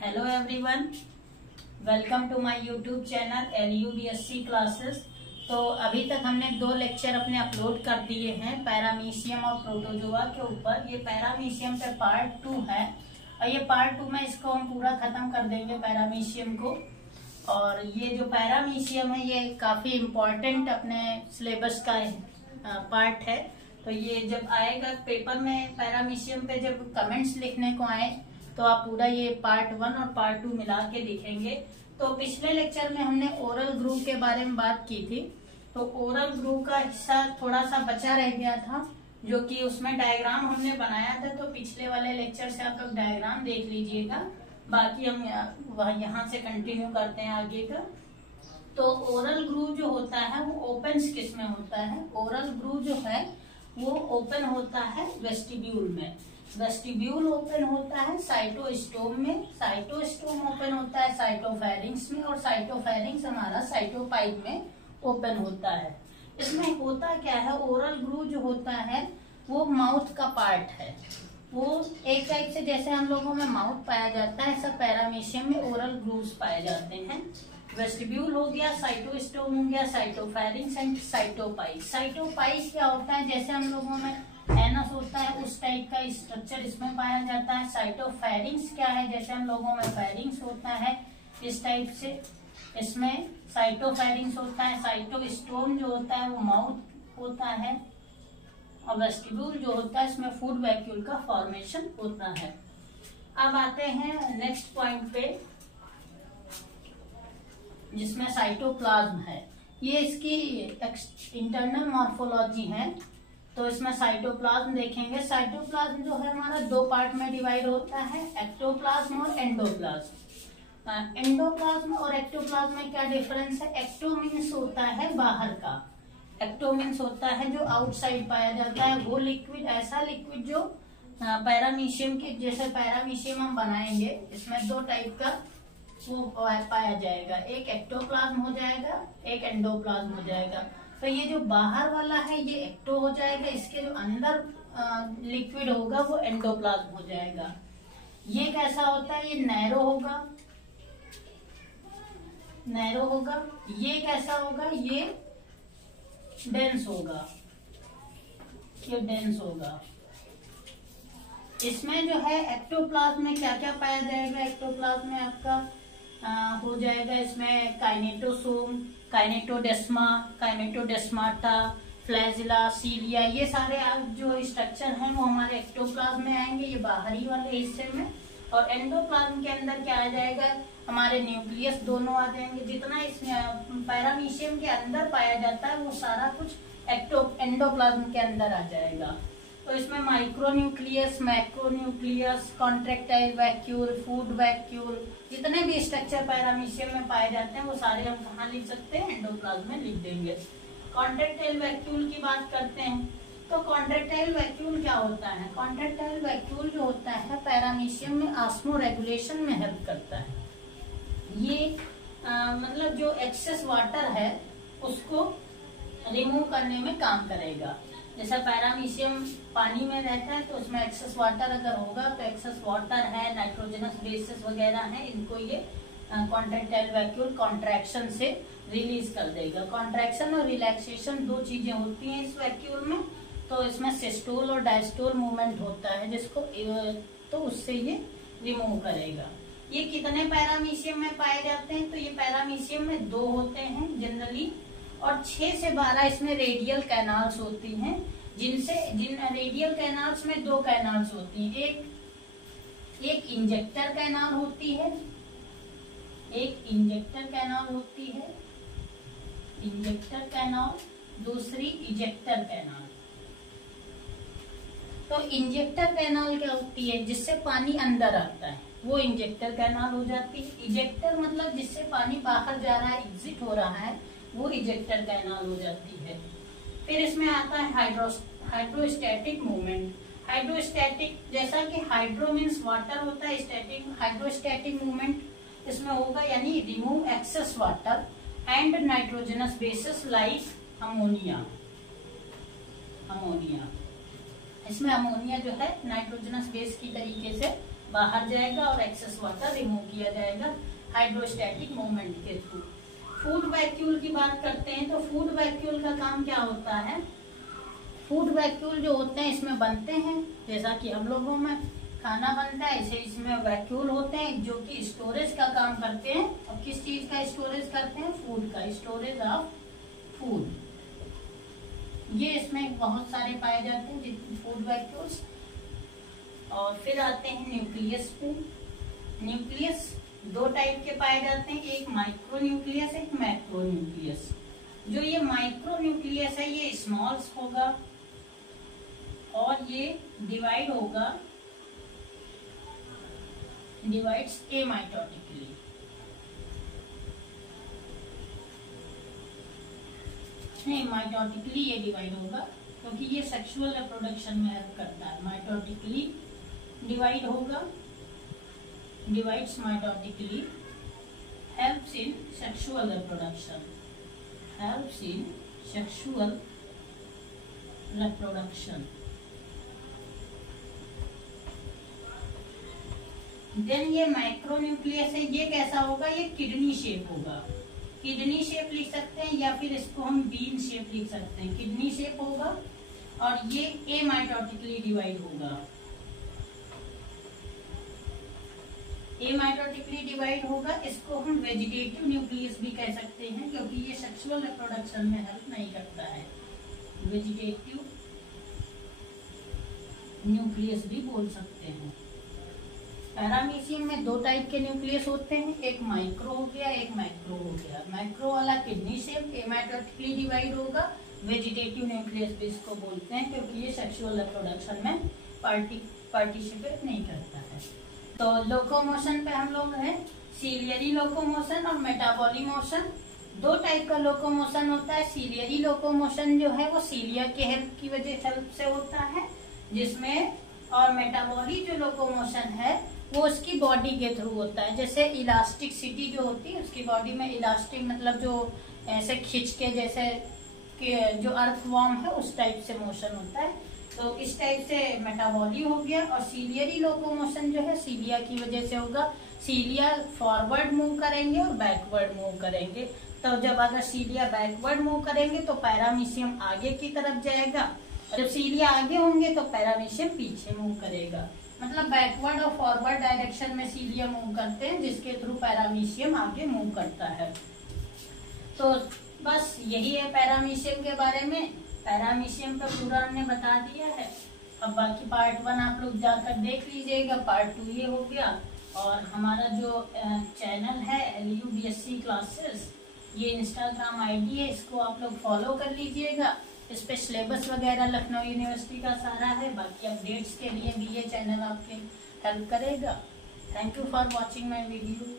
Hello everyone, welcome to my YouTube channel LUBSC classes. तो अभी तक हमने 2 लेक्चर अपने अपलोड कर दिए हैं पैरामीशियम और प्रोटोजोआ के ऊपर। ये पैरामीशियम पे पार्ट 2 है और ये पार्ट 2 में इसको हम पूरा खत्म कर देंगे पैरामीशियम को। और ये जो पैरामीशियम है ये काफी इम्पोर्टेंट अपने सिलेबस का पार्ट है। तो ये जब आएगा पेपर में पैरामीशियम पे जब कमेंट्स लिखने को आए तो आप पूरा ये पार्ट 1 और पार्ट 2 मिला के लिखेंगे। तो पिछले लेक्चर में हमने ओरल ग्रूव के बारे में बात की थी। तो ओरल ग्रूव का हिस्सा थोड़ा सा बचा रह गया था, जो कि उसमें डायग्राम हमने बनाया था। तो पिछले वाले लेक्चर से आप लोग डायग्राम देख लीजिएगा, बाकी हम यहाँ से कंटिन्यू करते हैं आगे का। तो ओरल ग्रूव जो होता है वो ओपन किस में होता है? ओरल ग्रूव जो है वो ओपन होता है वेस्टिब्यूल में। वेस्टिब्यूल ओपन होता है साइटोस्टोम में, साइटोस्टोम ओपन होता है साइटोफेरिंक्स में, और साइटोफेरिंक्स हमारा साइटोपाइप में ओपन होता है। इसमें होता क्या है, ओरल ग्रूव जो होता है वो माउथ का पार्ट है। वो एक टाइप से जैसे हम लोगों में माउथ पाया जाता है, ऐसा पैरामीशियम में ओरल ग्रूव्स पाए जाते हैं। वेस्टिब्यूल हो गया, साइटोस्टोम हो गया, साइटोफेरिंक्स एंड साइटोपाइप। साइटोपाइप क्या होता है, जैसे हम लोगों में एनस होता है उस टाइप का स्ट्रक्चर इसमें पाया जाता है। साइटोफेरिंक्स क्या है, जैसे हम लोगों में फेरिंक्स होता है इस टाइप से, इसमें साइटोफेरिंक्स होता है। साइटोस्टोम जो होता है वो माउथ होता है, और वेस्टिब्यूल जो होता है इसमें फूड वैक्यूल का फॉर्मेशन होता है। अब आते हैं नेक्स्ट पॉइंट पे, जिसमें साइटोप्लाज्म है। ये इसकी इंटरनल मॉर्फोलॉजी है। तो इसमें साइटोप्लाज्म देखेंगे। साइटोप्लाज्म जो है हमारा 2 पार्ट में डिवाइड होता है, एक्टोप्लाज्म और एंडोप्लाज्म। एंडोप्लाज्म और एक्टोप्लाज्म में क्या डिफरेंस है? एक्टो मीन्स होता है बाहर का, एक्टो मीन्स होता है जो आउटसाइड पाया जाता है। वो लिक्विड, ऐसा लिक्विड जो पैरामीशियम की, जैसे पैरामीशियम हम बनाएंगे इसमें 2 टाइप का वो पाया जाएगा, एक एक्टोप्लाज्म हो जाएगा, एक एंडोप्लाज्म हो जाएगा। तो ये जो बाहर वाला है ये एक्टो हो जाएगा, इसके जो अंदर लिक्विड होगा वो एंडोप्लाज्म हो जाएगा। ये कैसा होता है, ये नैरो होगा, नैरो होगा। ये कैसा होगा, ये डेंस होगा, ये डेंस होगा। इसमें जो है एक्टोप्लाज्म में क्या क्या पाया जाएगा? एक्टोप्लाज्म में आपका हो जाएगा इसमें काइनेटोसोम, काइनेटोडेस्मा, काइनेटोडेस्माटा, फ्लैजिला, सीलिया, ये सारे जो स्ट्रक्चर हैं वो हमारे एक्टोप्लाज्म में आएंगे, ये बाहरी वाले हिस्से में। और एंडोप्लाज्म के अंदर क्या आ जाएगा, हमारे न्यूक्लियस दोनों आ जाएंगे। जितना इस पैरामीशियम के अंदर पाया जाता है वो सारा कुछ एंडोप्लाज्म के अंदर आ जाएगा। तो इसमें micronucleus, macronucleus, contractile vacuole, food vacuole, जितने भी स्ट्रक्चर पैरामीशियम में पाए जाते हैं वो सारे हम कहाँ लिख सकते हैं? एंडोप्लाज्म में लिख देंगे। कॉन्ट्रैक्टाइल वैक्यूल की बात करते हैं। तो कॉन्ट्रैक्टाइल वैक्यूल क्या होता है? कॉन्ट्रैक्टाइल वैक्यूल जो होता है पैरामीशियम में ऑस्मो रेगुलेशन में हेल्प करता है। ये मतलब जो एक्सेस वाटर है उसको रिमूव करने में काम करेगा। जैसा पैरामीशियम पानी में रहता है तो उसमें एक्सेस वाटर अगर होगा तो एक्सेस वाटर है, नाइट्रोजनस बेसिस वगैरह है, इनको ये कॉन्ट्रैक्टाइल वैक्यूल कॉन्ट्रैक्शन से रिलीज कर देगा। कॉन्ट्रैक्शन और रिलैक्सेशन 2 चीजें होती हैं इस वैक्यूल में। तो इसमें सिस्टोल और डायस्टोल मूवमेंट होता है जिसको, तो उससे ये रिमूव करेगा। ये कितने पैरामीशियम में पाए जाते हैं? तो ये पैरामीशियम में 2 होते हैं जनरली, और 6 से 12 इसमें रेडियल कैनाल्स होती हैं, जिन रेडियल कैनाल्स में 2 कैनाल्स होती हैं। एक इंजेक्टर कैनाल होती है, एक इंजेक्टर कैनाल होती है, इंजेक्टर कैनाल, दूसरी इजेक्टर कैनाल। तो इंजेक्टर कैनाल क्या होती है, जिससे पानी अंदर आता है, वो इंजेक्टर कैनाल हो जाती है। इजेक्टर मतलब जिससे पानी बाहर जा रहा है, एग्जिट हो रहा है, वो इजेक्टर कैनाल हो जाती है। फिर इसमें आता है हाइड्रोस्टैटिक मूवमेंट। हाइड्रोस्टैटिक, जैसा कि हाइड्रो मीन्स वाटर होता है, स्टैटिक हाइड्रोस्टैटिक मूवमेंट इसमें होगा, यानी remove excess water and nitrogenous bases like ammonia. Ammonia, इसमें अमोनिया जो है नाइट्रोजनस बेस की तरीके से बाहर जाएगा और एक्सेस वाटर रिमूव किया जाएगा हाइड्रोस्टैटिक मूवमेंट के थ्रू। फूड वैक्यूल की बात करते हैं तो फूड वैक्यूल का काम क्या होता है। फूड वैक्यूल जो होते हैं इसमें बनते हैं, जैसा कि हम लोगों में खाना बनता है ऐसे इसमें वैक्यूल होते हैं जो कि स्टोरेज का काम करते हैं। और किस चीज का स्टोरेज करते हैं, फूड का, स्टोरेज ऑफ फूड। ये इसमें बहुत सारे पाए जाते हैं फूड वैक्यूल्स। और फिर आते हैं न्यूक्लियस पे। न्यूक्लियस दो टाइप के पाए जाते हैं, एक माइक्रो न्यूक्लियस, एक मैक्रो न्यूक्लियस। जो ये माइक्रो न्यूक्लियस है ये स्मॉल्स होगा और ये डिवाइड होगा, डिवाइड्स एमाइटोटिकली। माइटोटिकली ये डिवाइड होगा क्योंकि ये सेक्सुअल रिप्रोडक्शन में हेल्प करता है। माइटोटिकली डिवाइड होगा, divides mitotically, helps in sexual reproduction, helps in sexual reproduction. Then ये माइक्रोन्यूक्लियस है, ये कैसा होगा, ये किडनी शेप होगा। किडनी शेप लिख सकते हैं या फिर इसको हम बीन शेप लिख सकते हैं। किडनी शेप होगा और ये एमाइटोटिकली डिवाइड होगा। एमाइटोटिकली डिवाइड होगा, इसको हम वेजिटेटिव न्यूक्लियस भी कह सकते हैं क्योंकि ये सेक्सुअल रिप्रोडक्शन में हेल्प नहीं करता है। वेजिटेटिव न्यूक्लियस भी बोल सकते हैं। पैरामीशियम में दो टाइप के न्यूक्लियस होते हैं, एक माइक्रो हो गया, एक मैक्रो हो गया। मैक्रो वाला किडनी शेप एमाइटोटिकली डिवाइड होगा। वेजिटेटिव न्यूक्लियस भी इसको बोलते हैं क्योंकि ये सेक्सुअल रिप्रोडक्शन में पार्टिसिपेट नहीं करता है। तो लोकोमोशन पे हम लोग हैं, सीलियरी लोकोमोशन और मेटाबॉलिक मोशन। दो टाइप का लोकोमोशन होता है। सीलियरी लोकोमोशन जो है वो सीलिया के हेल्प से होता है जिसमें, और मेटाबॉलिक जो लोकोमोशन है वो उसकी बॉडी के थ्रू होता है। जैसे इलास्टिसिटी जो होती है उसकी बॉडी में, इलास्टिक मतलब जो ऐसे खिंच के जैसे कि जो अर्थवॉर्म है उस टाइप से मोशन होता है। तो इस टाइप से मेटाबॉलिक हो गया। और सीलियरी लोकोमोशन जो है सीलिया की वजह से होगा। सीलिया फॉरवर्ड मूव करेंगे और बैकवर्ड मूव करेंगे। तो जब अगर सीलिया बैकवर्ड मूव करेंगे तो पैरामीशियम आगे की तरफ जाएगा, और जब सीलिया आगे होंगे तो पैरामीशियम पीछे मूव करेगा। मतलब बैकवर्ड और फॉरवर्ड डायरेक्शन में सीलिया मूव करते हैं जिसके थ्रू पैरामीशियम आगे मूव करता है। तो बस यही है पैरामीशियम के बारे में। पैरामीशियम पे पूरा हमने बता दिया है। अब बाकी पार्ट 1 आप लोग जाकर देख लीजिएगा। पार्ट 2 ये हो गया। और हमारा जो चैनल है LU BSc क्लासेस, ये इंस्टाग्राम ID है, इसको आप लोग फॉलो कर लीजिएगा। इस पे सिलेबस वगैरह लखनऊ यूनिवर्सिटी का सारा है। बाकी अपडेट्स के लिए भी ये चैनल आपके हेल्प करेगा। Thank you for watching my video.